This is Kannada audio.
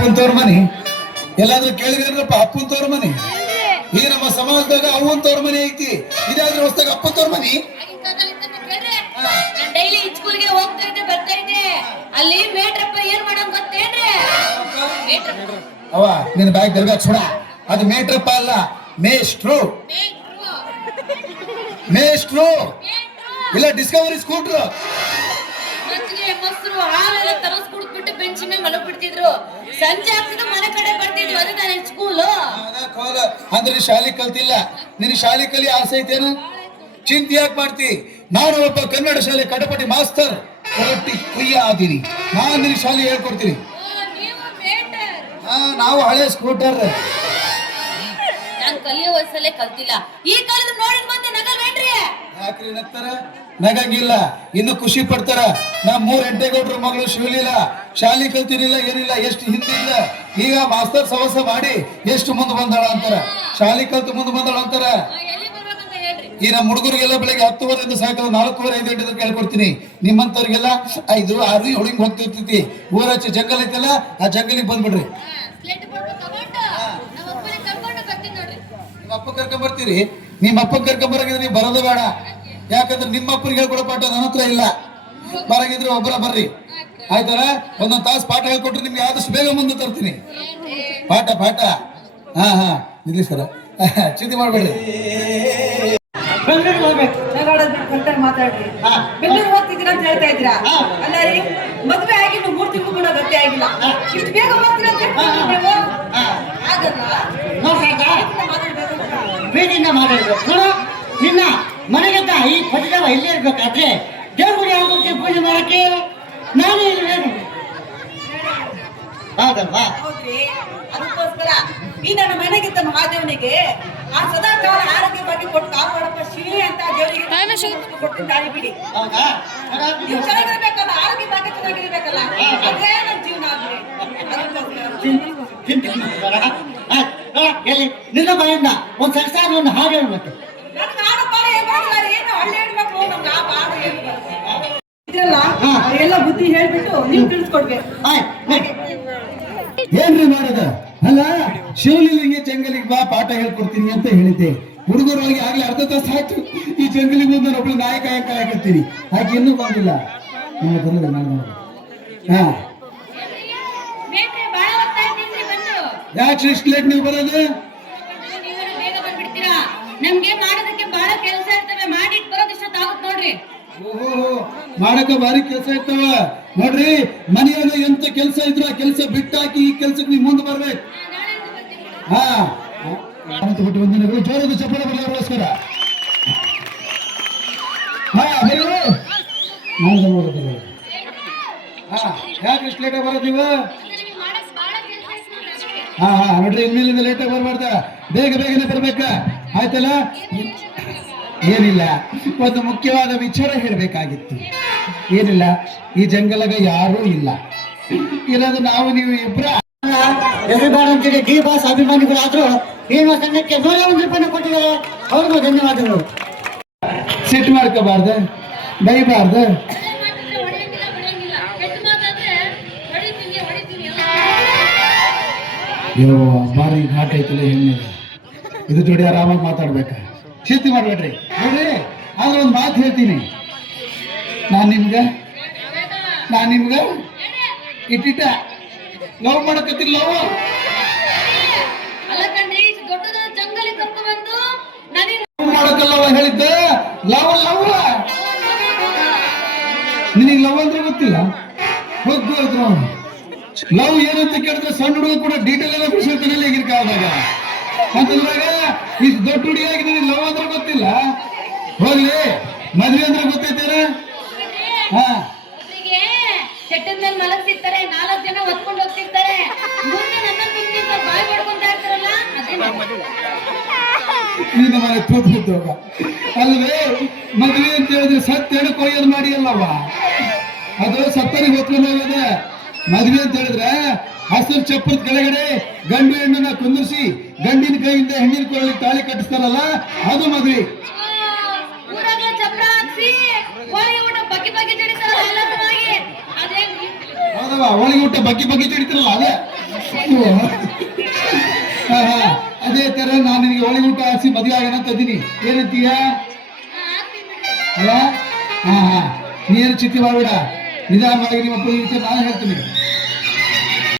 ಅಪ್ಪನ್ ಮನೆ. ಎಲ್ಲಾದ್ರೂ ಕೇಳಿದ್ರಪ್ಪ ಅಪ್ಪನ್ ತವ್ರ ಮನಿ? ಈ ನಮ್ಮ ಸಮಾಜದಾಗ ಅವನ್ ಮನೆ ಐತಿ. ಇದಾದ್ರೆ ಹೊಸ್ದಾಗ ಅಪ್ಪಂತವ್ರ ಮನಿ? ಡೈಲಿ ಇಚ್ಕೂಲ್ಗೆ ಹೋಗ್ತಾ ಇದ್ದೆ ಬರ್ತಾ ಇದ್ದೆ. ಅಲ್ಲಿ ಮೇಟ್ರಪ್ಪ ಏನ್ ಮಾಡಂಗ್ ಗೊತ್ತೇನ್ರಿ? ಮೇಟ್ರಪ್ಪ. ಅವ ನಿನ್ ಬ್ಯಾಗ್ ದರ್ಗಾ ಸುಡ. ಅದು ಮೇಟ್ರಪ್ಪ ಅಲ್ಲ ಮೇಷ್ಟ್ರು. ಮೇಷ್ಟ್ರು. ಇಲ್ಲ ಡಿಸ್ಕವರಿ ಸ್ಕೂಟ್ರು ಮೊಸರು ಹಾಲೆಲ್ಲ ತರಸ್ ಮಲಗ್ ಬಿಡ್ತಿದ್ರು. ಸಂಜೆ ಆಗ್ತಿದ್ರು ಮನೆ ಕಡೆ ಬರ್ತಿದ್ರು ಅದು ನಾನು ಸ್ಕೂಲು ಅಂದ್ರೆ ಶಾಲೆ ಕಲ್ತಿಲ್ಲ? ನಿನ್ ಶಾಲೆ ಕಲಿ ಆಸೆ ಐತೇನು? ಚಿಂತೆ ಯಾಕೆ ಮಾಡ್ತಿ? ನಾನು ಒಬ್ಬ ಕನ್ನಡ ಶಾಲೆ ಕಡಪಟಿ ಮಾಸ್ತರ್. ಕರಟ್ಟಿ ಕುಯ್ಯ ಆದೀನಿ. ನಾನು ನಿನ್ ಶಾಲೆ ಹೇಳ್ಕೊಡ್ತೀನಿ. ನೀವು ಹಳೆ ಸ್ಕೂಟರ್ ನಾನು ಕಲಿಯೋ ವಯಸ್ಸಲ್ಲೇ ಕಲ್ತಿಲ್ಲ. ಈ ಕಾಲದ ನಗಲ್ವೇನ್ರಿ ಯಾಕ್ರಿ ನಗ್ತಾರ? ನಗಂಗಿಲ್ಲ. ಇನ್ನು ಖುಷಿ ಪಡ್ತಾರ. ನಾ ಮೂರ್ ಗಂಟೆಗೌಡ್ರ ಮಗಳು ಶಿವಲಿಲ್ಲ ಶಾಲಿ ಕಲ್ತಿರ್ಲಿಲ್ಲ ಏನಿಲ್ಲ ಎಷ್ಟು ಹಿಂದೆ ಇಲ್ಲ. ಈಗ ಮಾಸ್ತರ್ ಸವಸ ಮಾಡಿ ಎಷ್ಟು ಮುಂದೆ ಬಂದಾಳ ಅಂತಾರ. ಶಾಲಿ ಕಲ್ತು ಮುಂದೆ ಬಂದಾಳ ಅಂತಾರ. ಈ ನಮ್ಮ ಹುಡುಗರಿಗೆಲ್ಲ ಬೆಳಗ್ಗೆ ಹತ್ತುವರೆಯಿಂದ ಸಾಯಂಕಾಲ ನಾಲ್ಕೂವರೆ ಐದು ಗಂಟೆ ತನಕ ಹೇಳ್ಕೊಡ್ತೀನಿ. ನಿಮ್ಮಂತವ್ರಿಗೆಲ್ಲ ಐದು ಆರು ಏಳು ಹಿಂಗ್ ಹೋಗ್ತಿರ್ತೈತಿ. ಊರಾಚೆ ಜಂಗಲ್ ಐತಲ್ಲ ಆ ಜಂಗಲಿಗೆ ಬಂದ್ಬಿಡ್ರಿ. ನಿಮ್ಮ ಅಪ್ಪ ಕರ್ಕೊಂಡ್ ಬರ್ತೀರಿ? ನಿಮ್ಮ ಅಪ್ಪ ಕರ್ಕೊಂಡ್ ಬರಂಗಿದ್ರೆ ನೀವು ಬರೋದು ಬೇಡ. ಯಾಕಂದ್ರೆ ನಿಮ್ಮ ಅಪ್ಪನಿಗೆ ಹೇಳ್ಕೊಡೋ ಪಾಠ ನನ್ನ ಹತ್ರ ಇಲ್ಲ. ಬರಾಗಿದ್ರೆ ಒಬ್ಬರ ಬರ್ರಿ. ಆಯ್ತಾರ ಒಂದೊಂದ್ ತಾಸು ಪಾಠ ಹೇಳ್ಕೊಟ್ರೆ ನಿಮ್ಗೆ ಆದಷ್ಟು ಬೇಗ ಮುಂದೆ ತರ್ತೀನಿ. ಪಾಠ ಪಾಠ. ಹಾ ಹಾ. ನಿಲ್ಲಿ ಸರ. ಚಿಂತೆ ಮಾಡ್ಬೇಡಿ ಬೆಂಗಳೂರಿಗೆ ಹೋಗ್ಬೇಕು. ನಗಾಡೋದ್ ಬಿಟ್ಟು ಕರೆಕ್ಟಾಗಿ ಮಾತಾಡ್ರಿ. ಹಾ. ಬೆಂಗಳೂರು ಹೋಗ್ತಿದ್ದೀರಾ ಅಂತ ಹೇಳ್ತಾ ಇದ್ದೀರಾ? ಹಾ. ಅಲ್ಲ ರೀ ಮದ್ವೆ ಆಗಿ ಮೂರ್ತಿ ಮೂರ್ ತಿಂಗಳು ಕೂಡ ಗತಿ ಆಗಿಲ್ಲ. ಇಷ್ಟು ಬೇಗ ಹೋಗ್ತೀರಾ ಅಂತ ಹೇಳ್ತೀರಾ ನೀವು ಹಾ. ಆಗಲ್ಲ ನೋಡ್ರಾಗ ಮಾತಾಡ್ಬೇಕು ಮಾತಾಡ್ಬೇಕು. ನೋಡು ನಿನ್ನ ಮನೆಗಂತ ಈ ಪಟ್ಟದವ ಇಲ್ಲೇ ಇರ್ಬೇಕಾದ್ರೆ ದೇವ್ರ ಗುಡಿ ಪೂಜೆ ಮಾಡಕ್ಕೆ ನಾನು ಇಲ್ವೇನು ಹೌದಲ್ವಾ ಅದಕ್ಕೋಸ್ಕರ ಈ ನನ್ನ ಮನೆಗಿದ್ದ ಮಹಾದೇವನಿಗೆ ಆ ಸದಾ ಕಾಲ ಆರೋಗ್ಯವಾಗಿ ಕೊಟ್ಟು ಕಾಪಾಡಪ್ಪ ಶಿವೆ ಅಂತ ದೇವರಿಗೆ ಕೊಟ್ಟು ದಾರಿ ಬಿಡಿ. ಹೌದಾ? ನೀವು ಚೆನ್ನಾಗಿರ್ಬೇಕಲ್ಲ ಆರೋಗ್ಯ ಬಗ್ಗೆ ಚೆನ್ನಾಗಿರ್ಬೇಕಲ್ಲ ಅದೇ ನನ್ನ ಜೀವನ ಆಗ್ಲಿ. ಅದಕ್ಕೋಸ್ಕರ. ಎಲ್ಲಿ? ನಿನ್ನ ಬಾಯಿಂದ ಒಂದು ಸರಸಾದ ಒಂದು ಹಾಡು ಹೇಳ್ಬೇಕು. ಬುದ್ಧಿ ಹೇಳ್ಬಿಟ್ಟು ನೀವು ತಿಳಿಸ್ಕೊಡ್ಬೇಕು. ಏನ್ರಿ ಮಾಡದ ಅಲ್ಲ ಶಿವಲಿಂಗ ಜಂಗಲಿಗೆ ಬಾ ಪಾಠ ಹೇಳ್ಕೊಡ್ತೀನಿ ಅಂತ ಹೇಳಿದ್ದೆ ಹುಡುಗರು ಹೋಗಿ ಆಗ್ಲೇ ಅರ್ಧ ತಾಸು ಆಯ್ತು ಈ ಜಂಗಲಿಗೆ ಮುಂದೆ ಒಬ್ಳು ನಾಯಕ ಹಾಕಿರ್ತೀನಿ ಹಾಗೆ ಇನ್ನೂ ಬಂದಿಲ್ಲ ನಾನು ಬರಲ್ಲ ನಾನು ಹಾ ಯಾಕೆ ಇಷ್ಟು ಲೇಟ್ ನೀವು ಬರೋದು ನಮ್ಗೆ ಮಾಡೋದಕ್ಕೆ ಬಹಳ ಕೆಲಸ ಇರ್ತವೆ ಮಾಡಿಟ್ ಬರೋದು ಇಷ್ಟೊತ್ತಾಗುತ್ತೆ ನೋಡ್ರಿ. ಓಹೋ ಮಾಡಕ ಬಾರಿ ಕೆಲಸ ಇರ್ತಾವ. ನೋಡ್ರಿ ಮನೆಯಲ್ಲಿ ಎಂತ ಕೆಲಸ ಇದ್ರ ಕೆಲಸ ಬಿಟ್ಟಾಕಿ ಈ ಕೆಲ್ಸಕ್ಕೆ ನೀವು ಮುಂದೆ ಬರ್ಬೇಕು ಹಾ ಬಿಟ್ಟು ವಂದನೆಗಳು ಜೋರದ ಚಪ್ಪಳ ಬರಲಿಗೋಸ್ಕರ ಹಾ ಬರೀ ನಾನು ನೋಡ್ತೀನಿ. ಹಾ ಯಾಕೆ ಇಷ್ಟು ಲೇಟಾಗಿ ಬರೋದು ನೀವು? ಹಾ ಹಾ ನೋಡ್ರಿ ಇನ್ಮೇಲಿಂದ ಲೇಟಾಗಿ ಬರ್ಬಾರ್ದ. ಬೇಗ ಬೇಗನೆ ಬರ್ಬೇಕ. ಆಯ್ತಲ್ಲ? ಏನಿಲ್ಲ. ಒಂದು ಮುಖ್ಯವಾದ ವಿಚಾರ ಹೇಳಬೇಕಾಗಿತ್ತು. ಏನಿಲ್ಲ. ಈ ಜಂಗಲಗ ಯಾರೂ ಇಲ್ಲ. ಇರೋದು ನಾವು ನೀವು ಇಬ್ಬರೇ ಅಂತೇಳಿ ಡಿ ಬಾಸ್ ಅಭಿಮಾನಿಗಳಾದ್ರು ಏನು ಸಂಘಕ್ಕೆ ನೂರ ಒಂದು ರೂಪಾಯಿ ಕೊಟ್ಟಿದ್ದಾರೆ. ಅವ್ರಿಗೂ ಧನ್ಯವಾದಗಳು. ಸಿಟ್ಟು ಮಾಡ್ಕೋಬಾರ್ದ? ಬೈಬಾರ್ದ? ಯೋ ಬಾರಿ ಘಾಟ್ ಐತಿಲ್ಲ ಹೆಣ್ಣು ಇದು ಜೋಡಿ ಆರಾಮಾಗಿ ಮಾತಾಡ್ಬೇಕ. ಚಿಂತೆ ಮಾಡ್ಬೇಡ್ರಿ. ನೋಡ್ರಿ ಆದ್ರೆ ಒಂದು ಮಾತು ಹೇಳ್ತೀನಿ. ನಾನು ನಿಮ್ಗೆ ನಾನು ನಿಮ್ಗೆ ಇಟ್ಟಿಟ್ಟ. ಲವ್ ಮಾಡಕತ್ತಿಲ್ಲ ಲವ್ ಅಲ್ಲ ಕಣ್ರಿ ಇಷ್ಟು ದೊಡ್ಡದ ಜಂಗಲಿ ಕರ್ಕೊಂಡ್ ಬಂದು ಲವ್ ಮಾಡಕ್ಕಲ್ಲವ ಹೇಳಿದ್ದ? ಲವ್ ಲವ್ ನಿನಗೆ ಲವ್ ಅಂದ್ರೆ ಗೊತ್ತಿಲ್ಲ? ಹೋಗ್ದು ಹೋದ್ರು ಲವ್ ಏನಂತ ಕೇಳಿದ್ರೆ ಸಣ್ಣ ಹುಡುಗ ಕೂಡ ಡೀಟೇಲ್ ಎಲ್ಲ ಬಿಡಿಸಿರ್ತಾನೆ ಈಗಿನ ಕಾಲದಾಗ ಅಂತಂದ್ರಾಗ ಇಷ್ಟು ದೊಡ್ಡ ಹುಡುಗಿಯಾಗಿ ಆಗಿದ್ದೀನಿ ಲವ್ ಅಂದ್ರೆ ಗೊತ್ತಿಲ್ಲ. ಹೋಗ್ಲಿ ಮದ್ವೆ ಅಂದ್ರೆ ಗೊತ್ತೈತೇನ? ಹಾ. ಒಬ್ರಿಗೆ ಚಟ್ಟದ ಮೇಲೆ ಮಲಗ್ಸಿರ್ತಾರೆ ನಾಲ್ಕು ಜನ ಹೊತ್ಕೊಂಡು ಹೋಗ್ತಿರ್ತಾರೆ. ಮುಂದೆ ನನ್ನ ಕುಂತಿಂತ ಬಾಯ್ ಮಾಡ್ಕೊಂತ ಇರ್ತಾರಲ್ಲ ಅದೇ ನನ್ನ. ನಿನ್ನ ಮನೆ ತೂತ್ ಹೋಗ ಅಲ್ವೇ ಮದುವೆ ಅಂತ ಹೇಳಿದ್ರೆ ಸತ್ಯ ಹೇಳಿ ಕೊಯ್ಯೋದು ಮಾಡಿ ಅಲ್ಲವಾ ಅದು ಸತ್ತರಿಗೆ ಹೊತ್ಕೊಂಡು ಹೋಗಿದೆ ಮದ್ವೆ ಅಂತ ಹೇಳಿದ್ರೆ ಹಸಿರು ಚಪ್ಪರದ ಕೆಳಗಡೆ ಗಂಡು ಹೆಣ್ಣನ್ನ ಕುಂದಿರಿಸಿ ಗಂಡಿನ ಕೈಯಿಂದ ಹೆಣ್ಣಿನ ಕೊರಳಿ ತಾಳಿ ಕಟ್ಟಿಸ್ತಾರಲ್ಲ ಅದು ಮದ್ವಿ. ಹೋಳಿಗೆ ಹೌದವ ಹೋಳಿಗೆ ಊಟ ಬಗ್ಗಿ ಬಗ್ಗಿ ತಿಡಿತಿರಲ್ಲ ಅದೇ. ಅದೇ ತರ ನಾನು ನಿನಗೆ ಹೋಳಿ ಊಟ ಹಾಸಿ ಮದುವೆ ಆಗೋಣ ಅಂತ ಇದ್ದೀನಿ. ಏನಂತೀಯ? ಅಲ್ಲ? ಹಾ ಹಾ. ನೀನು ಚಿಂತೆ ಮಾಡಬೇಡ. ನಿಧಾನವಾಗಿ ನಿಮ್ಮ ನಾನು ಹೇಳ್ತೀನಿ.